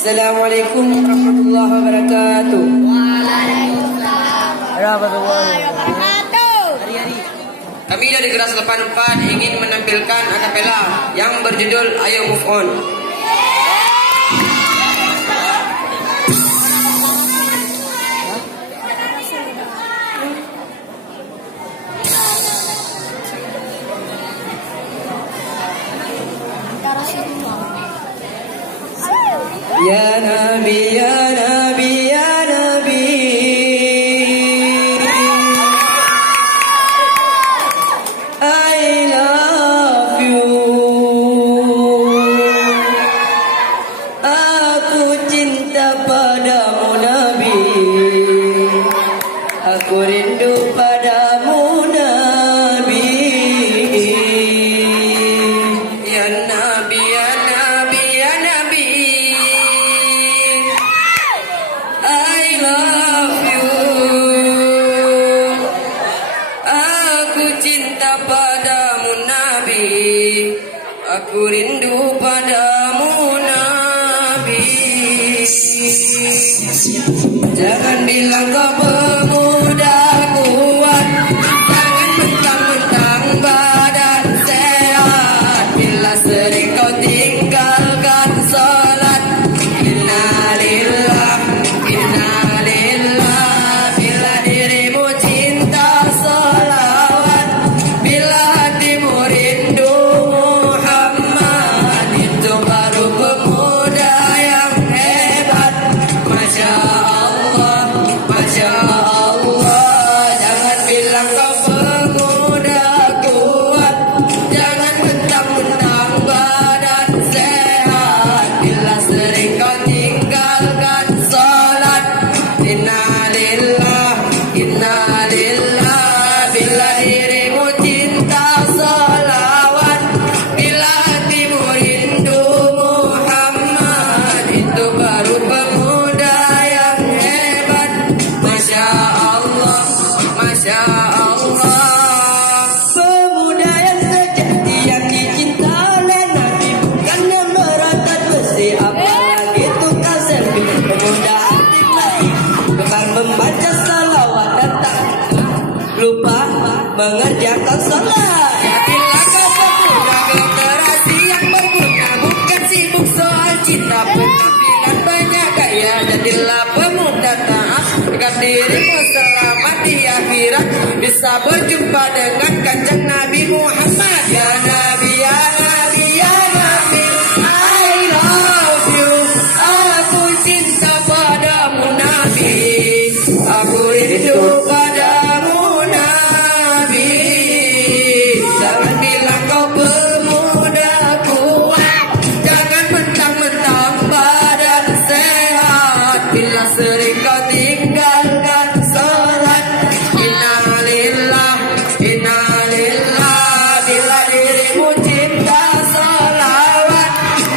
Assalamualaikum warahmatullahi wabarakatuh. Waalaikumsalam warahmatullahi wabarakatuh. Kami dari kelas 84 ingin menampilkan akapela yang berjudul Ayo Move On. Ya Nabi, ya Nabi, ya Nabi, I love you. Aku cinta padamu Nabi, aku rindu padamu Nabi. Ya Nabi, ya Nabi, ya Nabi, I love you. Aku cinta padamu Nabi, aku rindu padamu Nabi. Jangan bilang kau pemuda kuat, jangan mentang-mentang badan sehat, bila sering kau tinggalkan salat. Innalillah, innalillah, bila dirimu cinta salawat, bila hatimu rindu Muhammad, itu baru pemuda yang hebat. Masya Allah, Masya Allah. Jangan bilang kau pemuda kuat, jangan mentang-mentang badan sehat, bila sering kau tinggalkan salat. Innalillah, innalillah, bila dirimu cinta salawat, bila hatimu rindu Muhammad, itu baru pemuda yang hebat. Masya Allah, Masya Allah. Pemuda yang sejati yang dicinta oleh Nabi, bukan yang berotot besi, apalagi tukang selfie. Pemuda hati baik, gemar membaca salawat dan tak lupa mengerjakan salat. Jadilah kau pemuda literasi yang berguna, bukan sibuk soal cinta penampilan banyak gaya. Jadilah pemuda taat, agar dirimu selamat di akhirat, bisa berjumpa dengan kanjeng Nabi Muhammad. Ya Nabi, ya Nabi, ya Nabi, I love you. Aku cinta padamu Nabi, aku rindu padamu Nabi. Jangan bilang kau pemuda kuat, jangan mentang-mentang badan sehat, bila sering kau tinggalkan salat. Innalillah, innalillah, bila dirimu cinta salawat,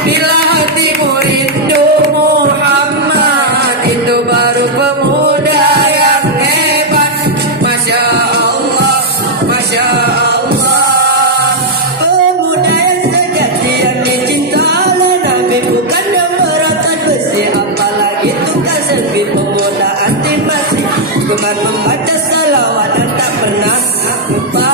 bila hatimu rindu Muhammad, itu baru pemuda yang hebat. Masya Allah, Masya Allah. Pemuda yang sejati yang dicinta oleh Nabi, bukan yang berotot besi, apalagi tukang selfie. Pemuda anti masih gemar membaca salawat dan tak pernah lupa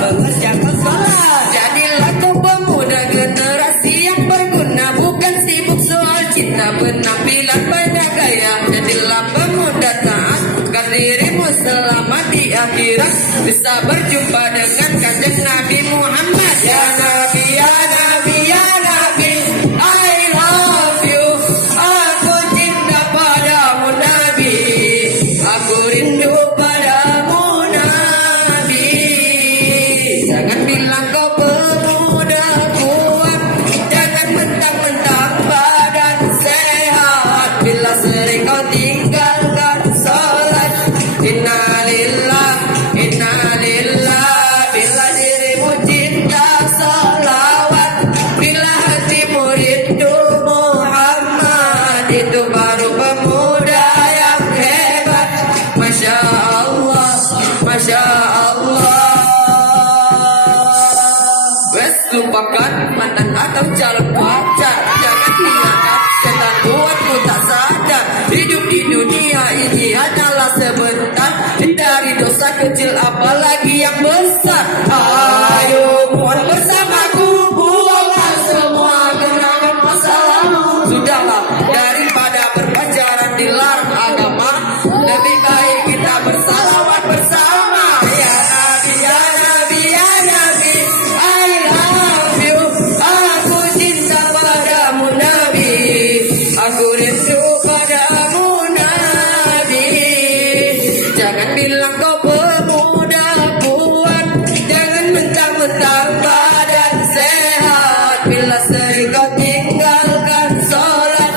mengerjakan salat. Jadilah kau pemuda generasi yang berguna, bukan sibuk soal cinta penampilan banyak gaya. Jadilah pemuda taat, agar dirimu selamat di akhirat, bisa berjumpa dengan kanjeng Nabi Muhammad. Ya Nabi, ya Nabi, ya Nabi, I love you. Aku cinta padamu Nabi, aku rindu padamu Nabi. Jangan bilang kau pemuda kuat, jangan mentang-mentang badan sehat, bila sering kau tinggalkan salat. Innalillah, innalillah, Ayo mohon bersamaku, buanglah semua kenangan masa lalu. Sudahlah, daripada berpacaran di larang agama, lebih baik kita bersalawat bersama. Ya Nabi, ya Nabi, ya Nabi, I love you. Aku cinta padamu Nabi, aku rindu padamu Nabi. Jangan bilang kau pemuda kuat, jangan mentang-mentang badan sehat. Bila sering kau tinggalkan sholat,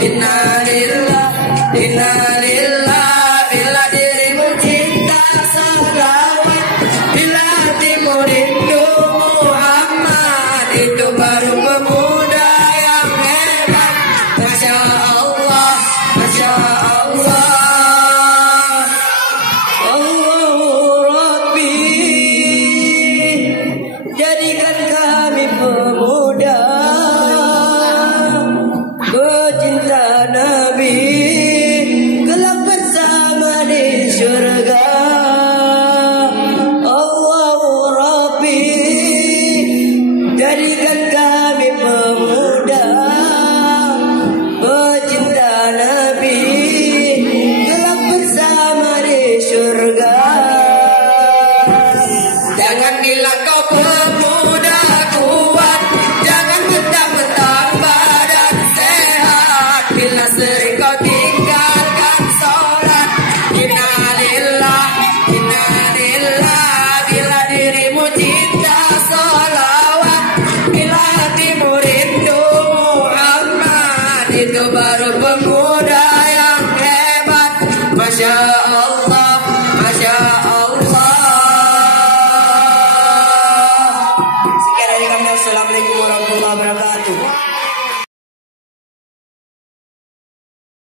innalillah, innalillah. Bila dirimu cinta salawat, bila hatimu rindu Muhammad, itu baru pemuda yang hebat. Masya Allah, Masya Allah. Allahu Rabbi, jadikan kami pemuda pecinta Nabi, kelak bersama di syurga. Allahu Rabbi, jadikan kami pemuda pecinta Nabi, kelak bersama di syurga. Jangan bilang kau pemuda kuat, jangan mentang-mentang badan sehat. Bila sering kau tinggalkan sholat, innalillah, innalillah. Bila dirimu cinta salawat, bila hatimu rindu Muhammad, itu baru pemuda yang hebat. Masya Allah, Masya Allah. Sekian dari kami. Assalamualaikum warahmatullahi wabarakatuh.